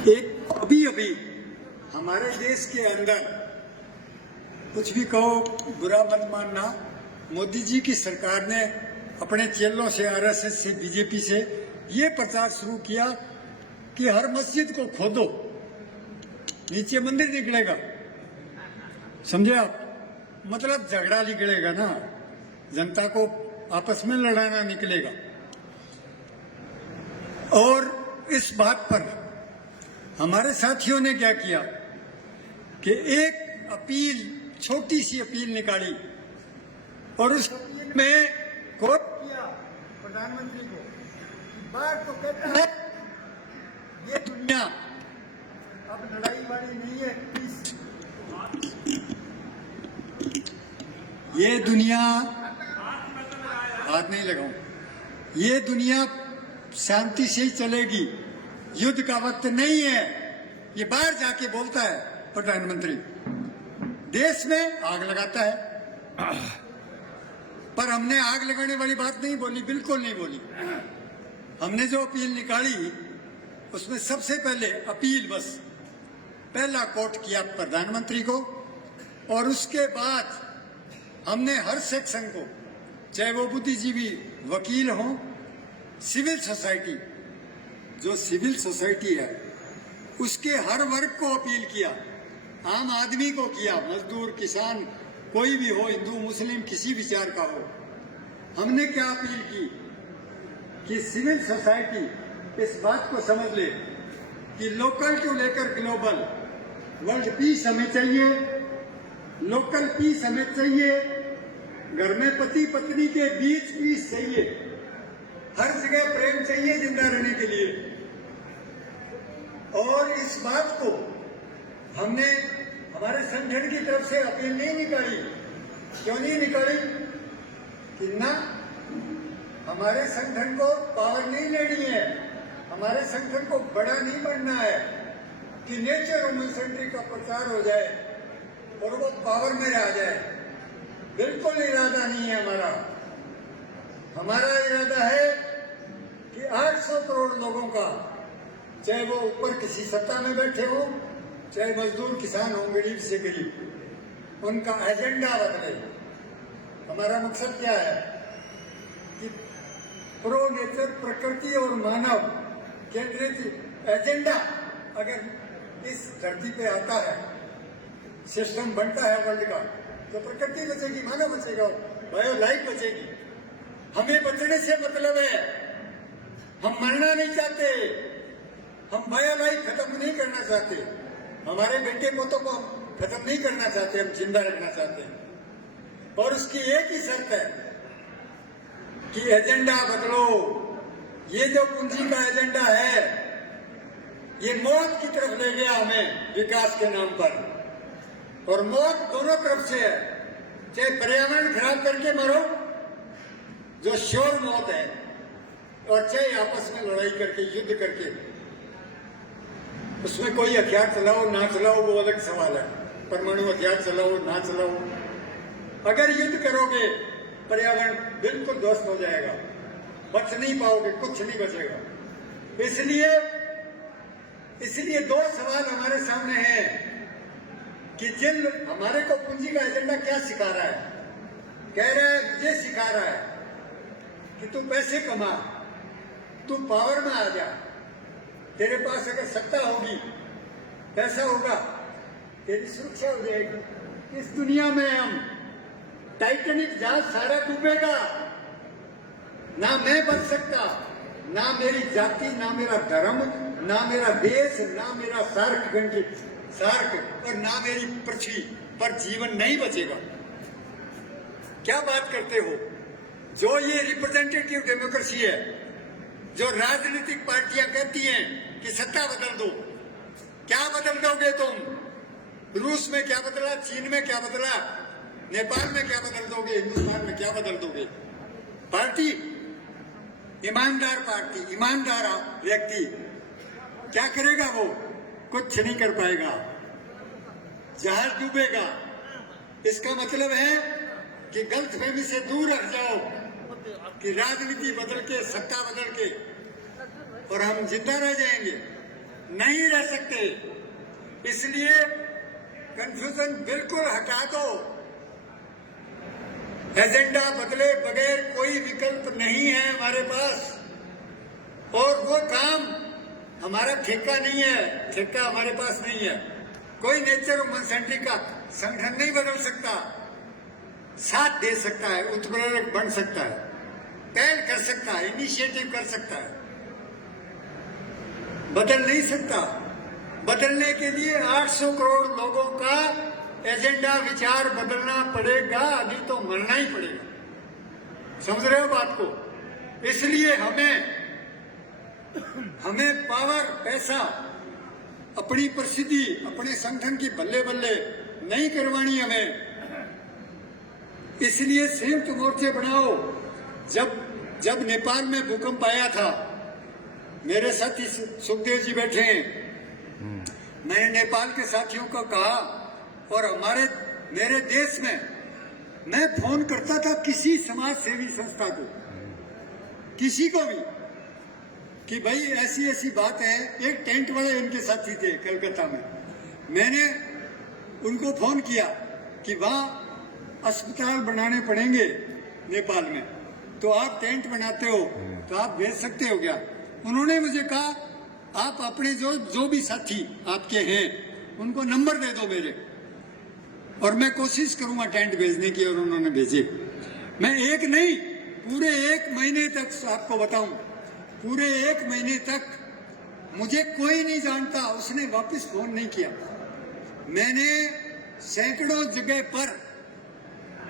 एक अभी अभी हमारे देश के अंदर, कुछ भी कहो बुरा मत मानना, मोदी जी की सरकार ने अपने चेलों से, आरएसएस से, बीजेपी से ये प्रचार शुरू किया कि हर मस्जिद को खोदो, नीचे मंदिर निकलेगा। समझे आप? मतलब झगड़ा निकलेगा ना, जनता को आपस में लड़ाना निकलेगा। और इस बात पर हमारे साथियों ने क्या किया कि एक अपील, छोटी सी अपील निकाली और उस अपील में कोट किया प्रधानमंत्री को। बात तो कहता है ये दुनिया अब लड़ाई वाली नहीं है, पीस। ये दुनिया, हाथ नहीं लगाऊं, ये दुनिया शांति से ही चलेगी, युद्ध का वक्त नहीं है। ये बाहर जाके बोलता है प्रधानमंत्री, देश में आग लगाता है। पर हमने आग लगाने वाली बात नहीं बोली, बिल्कुल नहीं बोली। हमने जो अपील निकाली उसमें सबसे पहले अपील, बस पहला कोट किया प्रधानमंत्री को, और उसके बाद हमने हर सेक्शन को, चाहे वो बुद्धिजीवी वकील हों, सिविल सोसाइटी, जो सिविल सोसाइटी है उसके हर वर्ग को अपील किया, आम आदमी को किया, मजदूर, किसान, कोई भी हो, हिंदू मुस्लिम किसी विचार का हो। हमने क्या अपील की कि सिविल सोसाइटी इस बात को समझ ले कि लोकल टू लेकर ग्लोबल, वर्ल्ड पीस हमें चाहिए, लोकल पीस हमें चाहिए, घर में पति पत्नी के बीच पीस चाहिए, हर जगह प्रेम चाहिए जिंदा रहने के लिए। और इस बात को हमने हमारे संगठन की तरफ से अपील नहीं निकाली। क्यों नहीं निकाली? कि ना, हमारे संगठन को पावर नहीं लेनी है, हमारे संगठन को बड़ा नहीं बनना है कि नेचर वुमन सेंट्रिक का प्रचार हो जाए और वो पावर में आ जाए। बिल्कुल इरादा नहीं है हमारा। हमारा इरादा है कि 800 करोड़ लोगों का, चाहे वो ऊपर किसी सत्ता में बैठे हो, चाहे मजदूर किसान हो, गरीब से गरीब, उनका एजेंडा बदले। हमारा मकसद क्या है कि प्रो नेचर, प्रकृति और मानव केंद्रित एजेंडा अगर इस धरती पे आता है, सिस्टम बनता है वर्ल्ड का, तो प्रकृति बचेगी, मानव बचेगा, बायो लाइफ बचेगी। हमें बचने से मतलब है, हम मरना नहीं चाहते, हम बायो लाइफ खत्म नहीं करना चाहते, हमारे बेटे पोतों को खत्म नहीं करना चाहते, हम जिंदा रखना चाहते हैं। और उसकी एक ही शर्त है कि एजेंडा बदलो। ये जो पूंजी का एजेंडा है, ये मौत की तरफ ले गया हमें विकास के नाम पर, और मौत दोनों तरफ से है। चाहे पर्यावरण खराब करके मरो, जो श्योर मौत है, और चाहे आपस में लड़ाई करके, युद्ध करके, उसमें कोई हथियार चलाओ ना चलाओ वो अलग सवाल है, परमाणु हथियार चलाओ ना चलाओ, अगर युद्ध करोगे पर्यावरण बिल्कुल ध्वस्त हो जाएगा, बच नहीं पाओगे, कुछ नहीं बचेगा। इसलिए दो सवाल हमारे सामने हैं कि जिन हमारे को पूंजी का एजेंडा क्या सिखा रहा है, कह रहा है, मुझे सिखा रहा है कि तू पैसे कमा, तू पावर में आ जा, तेरे पास अगर सत्ता होगी, पैसा होगा, तेरी सुरक्षा हो जाएगी। इस दुनिया में हम टाइटैनिक जहाज सारा डूबेगा, ना मैं बच सकता, ना मेरी जाति, ना मेरा धर्म, ना मेरा देश, ना मेरा सार्क कंट्री, सार्क, और ना मेरी पृथ्वी पर जीवन नहीं बचेगा। क्या बात करते हो? जो ये रिप्रेजेंटेटिव डेमोक्रेसी है, जो राजनीतिक पार्टियां कहती हैं कि सत्ता बदल दो, क्या बदल दोगे तुम? रूस में क्या बदला, चीन में क्या बदला, नेपाल में क्या बदल दोगे, हिंदुस्तान में क्या बदल दोगे? पार्टी, ईमानदार पार्टी, ईमानदार व्यक्ति क्या करेगा? वो कुछ नहीं कर पाएगा, जहाज डूबेगा। इसका मतलब है कि गलतफहमी से दूर हट जाओ कि राजनीति बदल के, सत्ता बदल के, और हम जिंदा रह जाएंगे। नहीं रह सकते। इसलिए कंफ्यूजन बिल्कुल हटा दो। एजेंडा बदले बगैर कोई विकल्प नहीं है हमारे पास, और वो काम हमारा ठेका नहीं है, ठेका हमारे पास नहीं है। कोई नेचर वुमन सेंट्रिक का संगठन नहीं बदल सकता, साथ दे सकता है, उत्प्रेरक बन सकता है, पहल कर सकता है, इनिशिएटिव कर सकता है, बदल नहीं सकता। बदलने के लिए 800 करोड़ लोगों का एजेंडा विचार बदलना पड़ेगा, अभी तो मरना ही पड़ेगा। समझ रहे हो बात को? इसलिए हमें पावर, पैसा, अपनी प्रसिद्धि, अपने संगठन की बल्ले बल्ले नहीं करवानी हमें। इसलिए संयुक्त मोर्चे बनाओ। जब नेपाल में भूकंप आया था, मेरे साथी सुखदेव जी बैठे हैं, मैंने नेपाल के साथियों को कहा, और मेरे देश में मैं फोन करता था किसी समाज सेवी संस्था को, किसी को भी, कि भाई ऐसी ऐसी बात है। एक टेंट वाले इनके साथी थे कलकत्ता में, मैंने उनको फोन किया कि वहाँ अस्पताल बनाने पड़ेंगे नेपाल में, तो आप टेंट बनाते हो तो आप भेज सकते हो क्या? उन्होंने मुझे कहा आप अपने जो भी साथी आपके हैं उनको नंबर दे दो मेरे, और मैं कोशिश करूंगा टेंट भेजने की। और उन्होंने भेजे। मैं एक नहीं, पूरे 1 महीने तक आपको बताऊं, पूरे 1 महीने तक मुझे कोई नहीं जानता, उसने वापस फोन नहीं किया। मैंने सैकड़ों जगह पर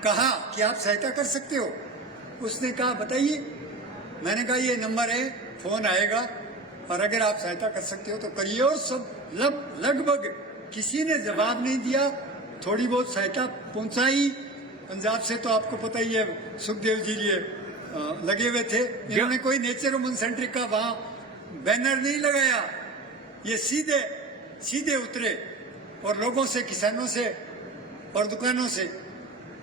कहा कि आप सहायता कर सकते हो, उसने कहा बताइए। मैंने कहा ये नंबर है, फोन आएगा, और अगर आप सहायता कर सकते हो तो करिए। और सब लगभग किसी ने जवाब नहीं दिया। थोड़ी बहुत सहायता पहुंचाई पंजाब से, तो आपको पता ही है, सुखदेव जी ये लगे हुए थे। इन्होंने कोई नेचर वुमन सेंट्रिक का वहां बैनर नहीं लगाया, ये सीधे उतरे और लोगों से, किसानों से और दुकानों से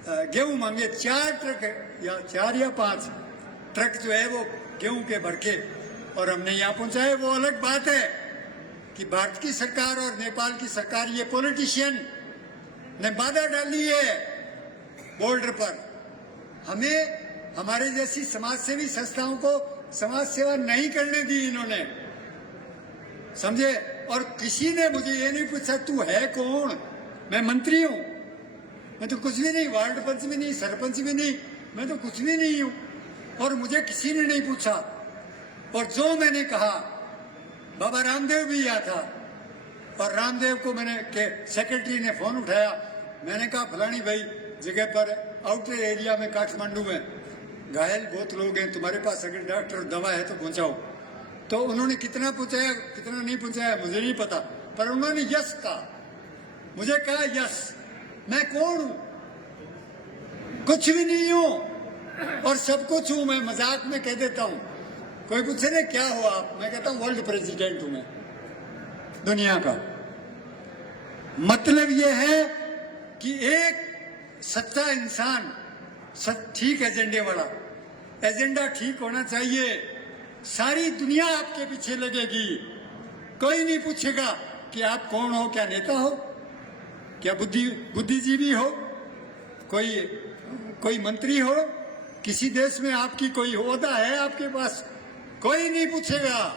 गेहूं मांगे। 4 ट्रक या 4 या 5 ट्रक जो है वो गेहूं के भर के, और हमने यहाँ पहुंचाए। वो अलग बात है कि भारत की सरकार और नेपाल की सरकार, ये पॉलिटिशियन ने बाधा डाली है बॉर्डर पर। हमें, हमारे जैसी समाज सेवी संस्थाओं को समाज सेवा नहीं करने दी इन्होंने, समझे? और किसी ने मुझे ये नहीं पूछा तू है कौन? मैं मंत्री हूं, मैं तो कुछ भी नहीं, वार्ड पंच भी नहीं, सरपंच भी नहीं, मैं तो कुछ भी नहीं हूं। और मुझे किसी ने नहीं पूछा। और जो मैंने कहा, बाबा रामदेव भी यहाँ था, और रामदेव को सेक्रेटरी ने फोन उठाया। मैंने कहा फलानी भाई जगह पर आउटर एरिया में काठमांडू में घायल बहुत लोग हैं, तुम्हारे पास अगर डॉक्टर दवा है तो पहुंचाओ। तो उन्होंने कितना पहुंचाया कितना नहीं पहुंचाया मुझे नहीं पता, पर उन्होंने यस कहा। मुझे कहा यस, मैं कौन हूं? कुछ भी नहीं हूं और सब कुछ हूं। मैं मजाक में कह देता हूं, कोई पूछे ना क्या हो आप, मैं कहता हूं वर्ल्ड प्रेसिडेंट हूं मैं दुनिया का। मतलब यह है कि एक सच्चा इंसान, ठीक एजेंडे वाला, एजेंडा ठीक होना चाहिए। सारी दुनिया आपके पीछे लगेगी। कोई नहीं पूछेगा कि आप कौन हो, क्या नेता हो, क्या बुद्धिजीवी हो, कोई मंत्री हो, किसी देश में आपकी कोई ओहदा है आपके पास, कोई नहीं पूछेगा।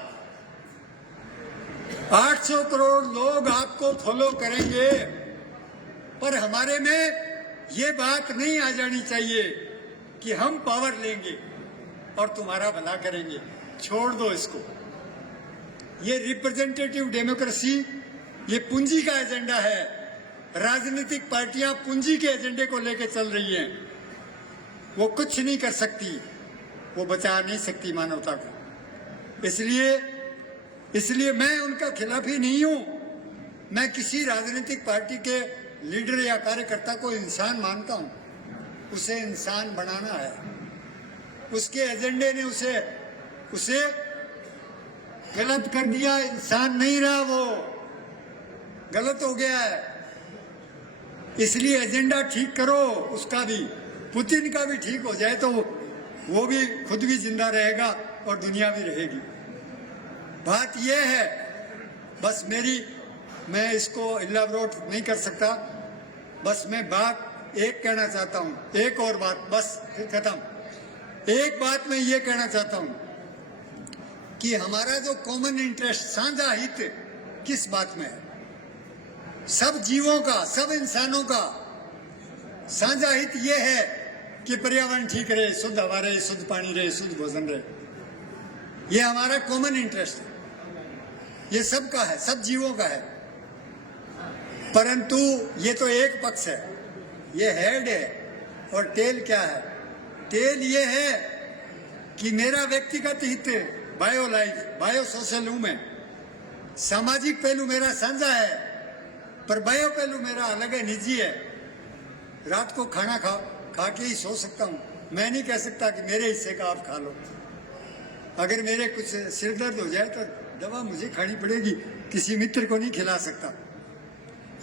800 करोड़ लोग आपको फॉलो करेंगे, पर हमारे में ये बात नहीं आ जानी चाहिए कि हम पावर लेंगे और तुम्हारा भला करेंगे। छोड़ दो इसको। ये रिप्रेजेंटेटिव डेमोक्रेसी, ये पूंजी का एजेंडा है। राजनीतिक पार्टियां पूंजी के एजेंडे को लेकर चल रही हैं। वो कुछ नहीं कर सकती, वो बचा नहीं सकती मानवता को। इसलिए मैं उनका खिलाफी नहीं हूं। मैं किसी राजनीतिक पार्टी के लीडर या कार्यकर्ता को इंसान मानता हूं। उसे इंसान बनाना है। उसके एजेंडे ने उसे गलत कर दिया, इंसान नहीं रहा, वो गलत हो गया है। इसलिए एजेंडा ठीक करो उसका भी, पुतिन का भी ठीक हो जाए तो वो भी खुद भी जिंदा रहेगा और दुनिया भी रहेगी। बात यह है बस मैं इसको इलाबोरेट नहीं कर सकता। बस मैं बात एक कहना चाहता हूँ, एक और बात, बस फिर खत्म। एक बात मैं ये कहना चाहता हूँ कि हमारा जो कॉमन इंटरेस्ट, साझा हित किस बात में है? सब जीवों का, सब इंसानों का साझा हित ये है कि पर्यावरण ठीक रहे, शुद्ध हवा रहे, शुद्ध पानी रहे, शुद्ध भोजन रहे। ये हमारा कॉमन इंटरेस्ट है, ये सबका है, सब जीवों का है। परंतु ये तो एक पक्ष है, ये हेड है। और टेल क्या है? टेल ये है कि मेरा व्यक्तिगत हित, बायो लाइफ, बायो सोशल हूं मैं, सामाजिक पहलू मेरा साझा है, पर बायो पहलू मेरा अलग है, निजी है। रात को खाना खा के ही सो सकता हूं। मैं नहीं कह सकता कि मेरे हिस्से का आप खा लो। अगर मेरे कुछ सिर दर्द हो जाए तो दवा मुझे खानी पड़ेगी, किसी मित्र को नहीं खिला सकता।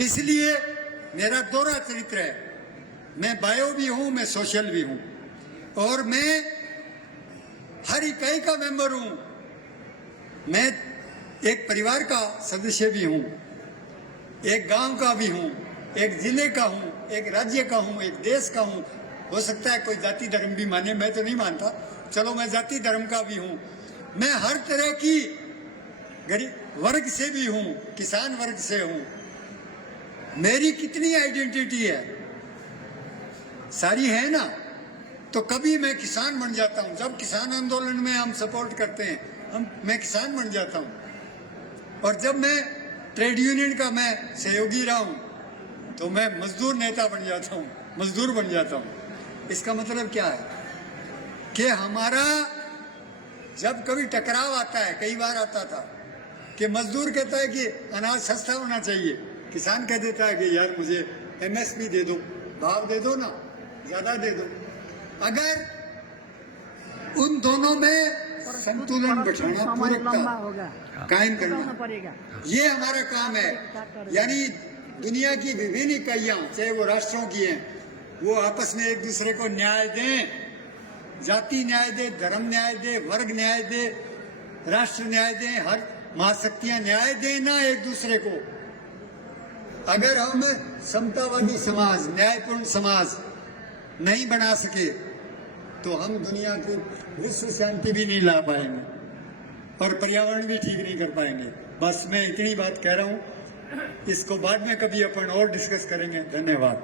इसलिए मेरा दोहरा चरित्र है, मैं बायो भी हूं, मैं सोशल भी हूं, और मैं हर इकाई का मेंबर हूं। मैं एक परिवार का सदस्य भी हूं, एक गांव का भी हूं, एक जिले का हूं, एक राज्य का हूं, एक देश का हूं। हो सकता है कोई जाति धर्म भी माने, मैं तो नहीं मानता, चलो मैं जाति धर्म का भी हूं। मैं हर तरह की गरीब वर्ग से भी हूं, किसान वर्ग से हूं। मेरी कितनी आइडेंटिटी है, सारी है ना। तो कभी मैं किसान बन जाता हूं, जब किसान आंदोलन में हम सपोर्ट करते हैं, मैं किसान बन जाता हूं। और जब मैं ट्रेड यूनियन का मैं सहयोगी रहा हूं, तो मैं मजदूर नेता बन जाता हूं, मजदूर बन जाता हूं। इसका मतलब क्या है कि हमारा जब कभी टकराव आता है, कई बार आता था कि मजदूर कहता है कि अनाज सस्ता होना चाहिए, किसान कह देता है कि यार मुझे एमएसपी दे दो, भाव दे दो ना, ज्यादा दे दो। अगर उन दोनों में संतुलन बैठाना, पूरकता कायम करना, ये हमारा काम है। यानी दुनिया की विभिन्न इकाइयां, चाहे वो राष्ट्रों की हैं, वो आपस में एक दूसरे को न्याय दें, जाति न्याय दे, धर्म न्याय दे, वर्ग न्याय दे, राष्ट्र न्याय दें, हर महाशक्तियां न्याय दें ना एक दूसरे को। अगर हम समतावादी समाज, न्यायपूर्ण समाज नहीं बना सके तो हम दुनिया की विश्व शांति भी नहीं ला पाएंगे और पर्यावरण भी ठीक नहीं कर पाएंगे। बस मैं इतनी बात कह रहा हूं, इसको बाद में कभी अपन और डिस्कस करेंगे। धन्यवाद।